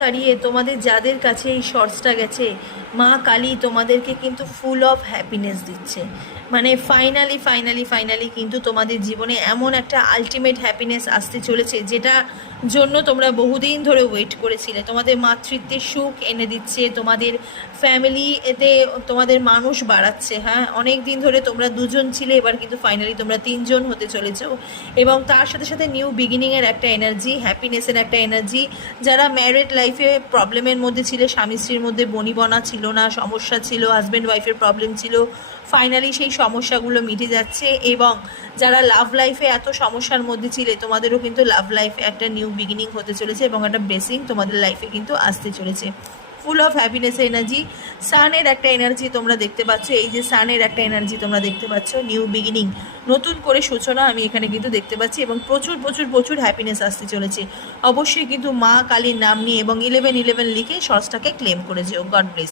দাঁড়িয়ে তোমাদের যাদের কাছে এই শর্টসটা গেছে, মা কালী তোমাদেরকে কিন্তু ফুল অফ হ্যাপিনেস দিচ্ছে। মানে ফাইনালি ফাইনালি ফাইনালি কিন্তু তোমাদের জীবনে এমন একটা আলটিমেট হ্যাপিনেস আসতে চলেছে, যেটা জন্য তোমরা বহুদিন ধরে ওয়েট করেছিলে। তোমাদের মাতৃত্বের সুখ এনে দিচ্ছে, তোমাদের ফ্যামিলি এতে তোমাদের মানুষ বাড়াচ্ছে। হ্যাঁ, অনেক দিন ধরে তোমরা দুজন ছিলে, এবার কিন্তু ফাইনালি তোমরা তিনজন হতে চলেছো। এবং তার সাথে সাথে নিউ বিগিনিংয়ের একটা এনার্জি, হ্যাপিনেসের একটা এনার্জি। যারা ম্যারিড লাইফে প্রবলেমের মধ্যে ছিল, স্বামী স্ত্রীর মধ্যে বনিবনা ছিল না, সমস্যা ছিল, হাজব্যান্ড ওয়াইফের প্রবলেম ছিল, ফাইনালি সেই সমস্যাগুলো মিটে যাচ্ছে। এবং যারা লাভ লাইফে এত সমস্যার মধ্যে ছিলে, তোমাদেরও কিন্তু লাভ লাইফে একটা নিউ বিগিনিং হতে চলেছে এবং একটা ব্লেসিং তোমাদের লাইফে কিন্তু আসতে চলেছে। ফুল অফ হ্যাপিনেস এনার্জি, সানের একটা এনার্জি তোমরা দেখতে পাচ্ছ। এই যে সানের একটা এনার্জি তোমরা দেখতে পাচ্ছ, নিউ বিগিনিং, নতুন করে সূচনা আমি এখানে কিন্তু দেখতে পাচ্ছি। এবং প্রচুর প্রচুর প্রচুর হ্যাপিনেস আসতে চলেছে। অবশ্যই কিন্তু মা কালীর নাম নিয়ে এবং 1111 লিখে সর্সটাকে ক্লেম করে যেও। God bless.